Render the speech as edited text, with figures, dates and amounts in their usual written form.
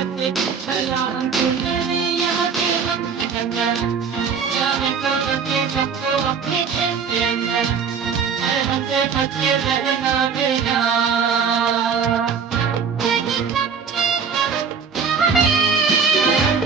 यहाँ के हम सिकंदर, जाने कब के सबको अपने देश के अंदर, हर हमसे बच के रहना बेटा।